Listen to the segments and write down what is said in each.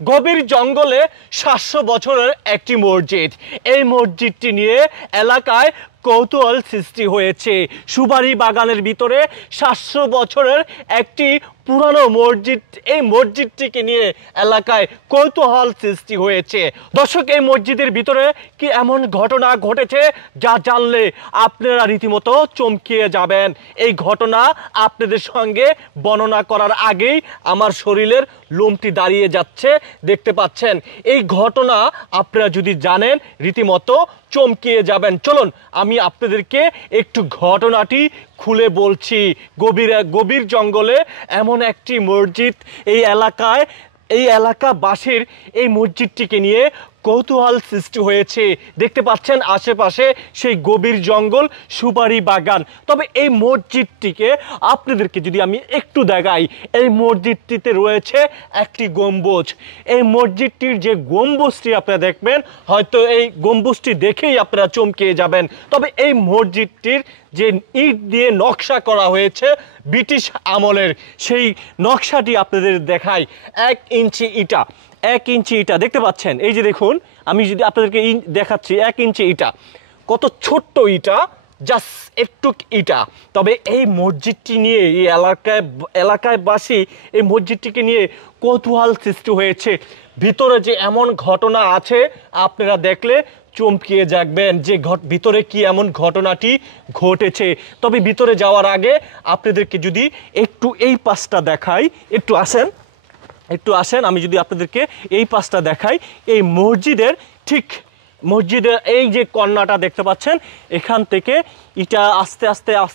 গভীর জঙ্গলে ৭০০ বছরের একটি মসজিদ। এই মসজিদটি নিয়ে এলাকায় কৌতূহল সৃষ্টি হয়েছে। সুপারি বাগানের ভিতরে ৭০০ বছরের একটি পুরানো মসজিদ, এই মসজিদটিকে নিয়ে এলাকায় কৌতূহল সৃষ্টি হয়েছে। দর্শক, এই মসজিদের ভিতরে কি এমন ঘটনা ঘটেছে যা জানলে আপনারা রীতিমতো চমকিয়ে যাবেন। এই ঘটনা আপনাদের সঙ্গে বর্ণনা করার আগেই আমার শরীরের লোমটি দাঁড়িয়ে যাচ্ছে, দেখতে পাচ্ছেন। এই ঘটনা আপনারা যদি জানেন রীতিমতো চমকিয়ে যাবেন। চলুন আমি আপনাদেরকে একটু ঘটনাটি খুলে বলছি। গভীর জঙ্গলে এমন একটি মসজিদ, এই এলাকাবাসীর এই মসজিদটিকে নিয়ে কৌতূহল সৃষ্টি হয়েছে। দেখতে পাচ্ছেন আশেপাশে সেই গভীর জঙ্গল, সুপারি বাগান। তবে এই মসজিদটিকে আপনাদেরকে যদি আমি একটু দেখাই, এই মসজিদটিতে রয়েছে একটি গম্বুজ। এই মসজিদটির যে গম্বুজটি আপনারা দেখবেন, হয়তো এই গম্বুজটি দেখেই আপনারা চমকিয়ে যাবেন। তবে এই মসজিদটির যে ইট দিয়ে নকশা করা হয়েছে ব্রিটিশ আমলের, সেই নকশাটি আপনাদের দেখাই। 1 ইঞ্চি ইটা দেখতে পাচ্ছেন। এই যে দেখুন, আমি যদি আপনাদেরকে দেখাচ্ছি 1 ইঞ্চি ইটা, কত ছোট্ট ইটা, জাস্ট একটু ইটা। তবে এই মসজিদটি নিয়ে এই এলাকাবাসী এই মসজিদটিকে নিয়ে কৌতূহল সৃষ্টি হয়েছে। ভিতরে যে এমন ঘটনা আছে আপনারা দেখলে চমকিয়ে যাবেন যে ভিতরে কি এমন ঘটনাটি ঘটেছে। তবে ভিতরে যাওয়ার আগে আপনাদেরকে যদি একটু এই পাশটা দেখাই, একটু আসেন, আমি যদি আপনাদেরকে এই পাশটা দেখাই। এই মসজিদের এই যে কর্নারটা দেখতে পাচ্ছেন, এখান থেকে এটা আস্তে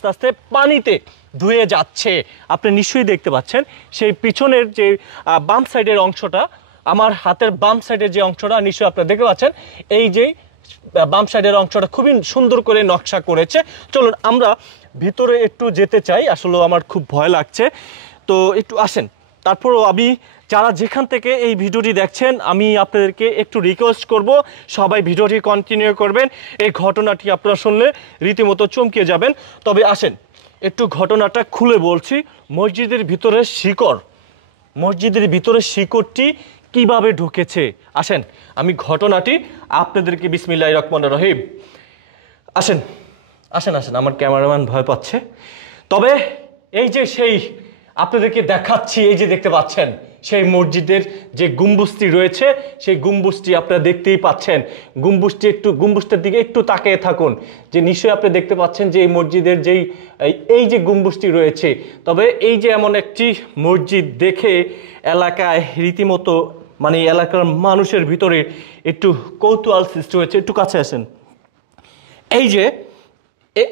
আস্তে পানিতে ধুয়ে যাচ্ছে। আপনি নিশ্চয়ই দেখতে পাচ্ছেন। সেই পিছনের যে বাম সাইডের অংশটা, আমার হাতের বাম সাইডের যে অংশটা নিশ্চয়ই আপনারা দেখতে পাচ্ছেন, এই যে বাম সাইডের অংশটা খুবই সুন্দর করে নকশা করেছে। চলুন আমরা ভিতরে একটু যেতে চাই, আসলে আমার খুব ভয় লাগছে। তো একটু আসেন। তারপরও আমি যারা যেখান থেকে এই ভিডিওটি দেখছেন, আমি আপনাদেরকে একটু রিকোয়েস্ট করব, সবাই ভিডিওটি কন্টিনিউ করবেন। এই ঘটনাটি আপনারা শুনলে রীতিমতো চমকে যাবেন। তবে আসেন একটু ঘটনাটা খুলে বলছি। মসজিদের ভিতরে শিকড়টি কিভাবে ঢুকেছে, আসেন আমি ঘটনাটি আপনাদেরকে, বিসমিল্লাহির রহমানির রহিম। আসেন, আমার ক্যামেরাম্যান ভয় পাচ্ছে। তবে এই যে সেই আপনাদেরকে দেখাচ্ছি, এই যে দেখতে পাচ্ছেন সেই মসজিদের যে গম্বুজটি রয়েছে, সেই গম্বুজটি আপনারা দেখতেই পাচ্ছেন। গম্বুজটার দিকে একটু তাকিয়ে থাকুন, যে নিশ্চয়ই আপনি দেখতে পাচ্ছেন যে এই মসজিদের এই যে গম্বুজটি রয়েছে। তবে এই যে এমন একটি মসজিদ দেখে এলাকায় রীতিমতো, মানে এলাকার মানুষের ভিতরে একটু কৌতূহল সৃষ্টি হয়েছে। একটু কাছে আসেন। এই যে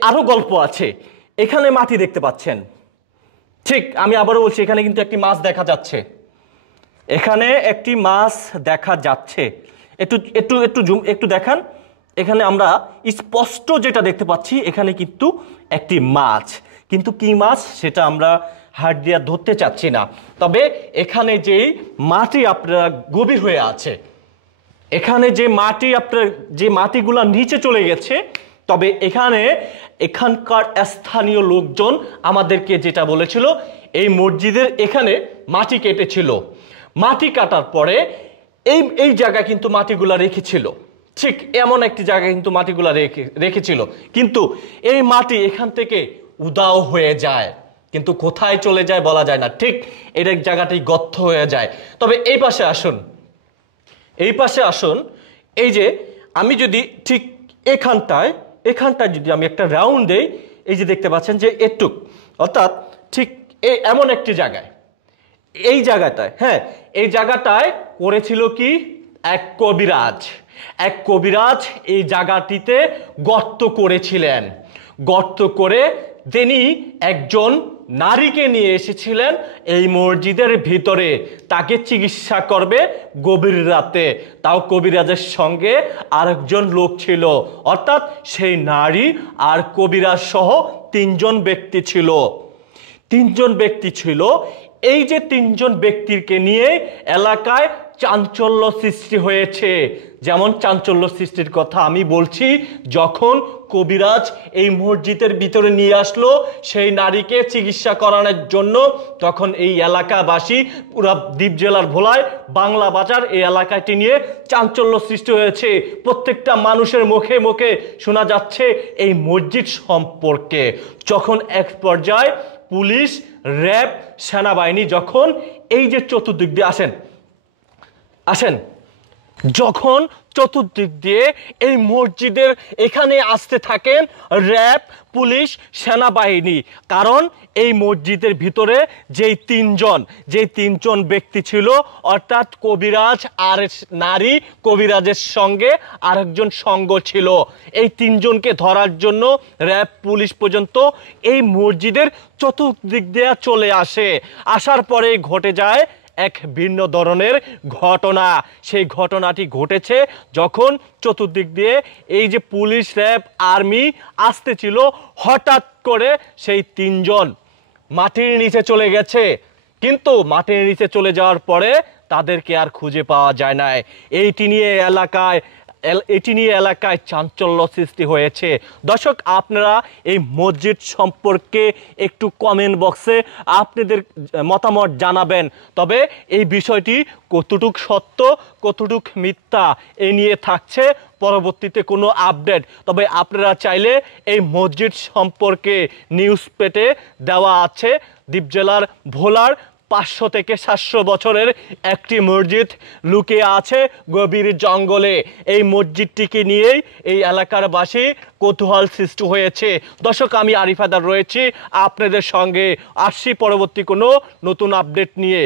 আরো গল্প আছে। এখানে মাটি দেখতে পাচ্ছেন, ঠিক আমি আবারও বলছি, এখানে কিন্তু একটি মাছ দেখা যাচ্ছে। একটু দেখান। এখানে আমরা স্পষ্ট যেটা দেখতে পাচ্ছি, এখানে কিন্তু একটি মাছ, কিন্তু কি মাছ সেটা আমরা হাত দিয়ে ধরতে চাচ্ছি না। তবে এখানে যে মাটি আপনারা গভীর হয়ে আছে, এখানে যে মাটিগুলা নিচে চলে গেছে। তবে এখানকার স্থানীয় লোকজন আমাদেরকে যেটা বলেছিল, এই মসজিদের এখানে মাটি কেটেছিল। মাটি কাটার পরে এই জায়গায় কিন্তু মাটিগুলা রেখেছিল, ঠিক এমন একটি জায়গায় কিন্তু মাটিগুলা রেখেছিল। কিন্তু এই মাটি এখান থেকে উধাও হয়ে যায়, কিন্তু কোথায় চলে যায় বলা যায় না। ঠিক এর এক জায়গাটাই গর্ত হয়ে যায়। তবে এই পাশে আসুন। এই যে আমি যদি ঠিক এখানটায় যদি আমি একটা রাউন্ড দেই, এই যে দেখতে পাচ্ছেন যে এটুক, অর্থাৎ ঠিক এমন একটি জায়গায়, এই জায়গাটায় করেছিল কি এক কবিরাজ এই জায়গাটিতে গর্ত করেছিলেন। গর্ত করে তিনি একজন নারীকে নিয়ে এসেছিলেন এই মসজিদের ভিতরে, তাকে চিকিৎসা করবে গভীর রাতে। তাও কবিরাজের সঙ্গে আরেকজন লোক ছিল, অর্থাৎ সেই নারী আর কবিরাজ সহ 3 জন ব্যক্তি ছিল। এই যে 3 জন ব্যক্তিকে নিয়ে এলাকায় চাঞ্চল্য সৃষ্টি হয়েছে। যেমন চাঞ্চল্য সৃষ্টির কথা আমি বলছি, যখন কবিরাজ এই মসজিদের ভিতরে নিয়ে আসলো সেই নারীকে চিকিৎসা করানোর জন্য, তখন এই এলাকাবাসী পুরা দ্বীপ জেলার ভোলায় বাংলা বাজার এই এলাকাটি নিয়ে চাঞ্চল্য সৃষ্টি হয়েছে। প্রত্যেকটা মানুষের মুখে মুখে শোনা যাচ্ছে এই মসজিদ সম্পর্কে। যখন এক পর্যায়ে পুলিশ, র্যাব, সেনাবাহিনী যখন এই যে চতুর্দিক দিয়ে আসেন, যখন চতুর্দিক দিয়ে এই মসজিদের এখানে আসতে থাকেন র্যাব, পুলিশ, সেনাবাহিনী, কারণ এই মসজিদের ভিতরে যেই তিনজন ব্যক্তি ছিল, অর্থাৎ কবিরাজ আর নারী, কবিরাজের সঙ্গে আরেকজন সঙ্গ ছিল, এই তিনজনকে ধরার জন্য র্যাব, পুলিশ পর্যন্ত এই মসজিদের চতুর্দিক দিয়ে চলে আসার পরে ঘটে যায় এক ভিন্ন ধরনের ঘটনা। সেই ঘটনাটি ঘটেছে যখন চতুর্দিক দিয়ে এই যে পুলিশ, র্যাব, আর্মি আসতেছিল, হঠাৎ করে সেই তিনজন মাটির নিচে চলে গেছে। কিন্তু মাটির নিচে চলে যাওয়ার পরে তাদেরকে আর খুঁজে পাওয়া যায় না। এটি নিয়ে এলাকায় চাঞ্চল্য সৃষ্টি হয়েছে। দর্শক, আপনারা এই মসজিদ সম্পর্কে একটু কমেন্ট বক্সে আপনাদের মতামত জানাবেন। তবে এই বিষয়টি কতটুক সত্য, কতটুক মিথ্যা, এ নিয়ে থাকছে পরবর্তীতে কোনো আপডেট। তবে আপনারা চাইলে এই মসজিদ সম্পর্কে নিউজ পেতে দেওয়া আছে। দ্বীপ জেলার ভোলার 500 থেকে 700 বছরের একটি মসজিদ লুকিয়ে আছে গভীর জঙ্গলে। এই মসজিদটিকে নিয়েই এই এলাকার বাসী কৌতূহল সৃষ্টি হয়েছে। দর্শক, আমি আরিফ হায়দার রয়েছি আপনাদের সঙ্গে। আসছি পরবর্তী কোনো নতুন আপডেট নিয়ে।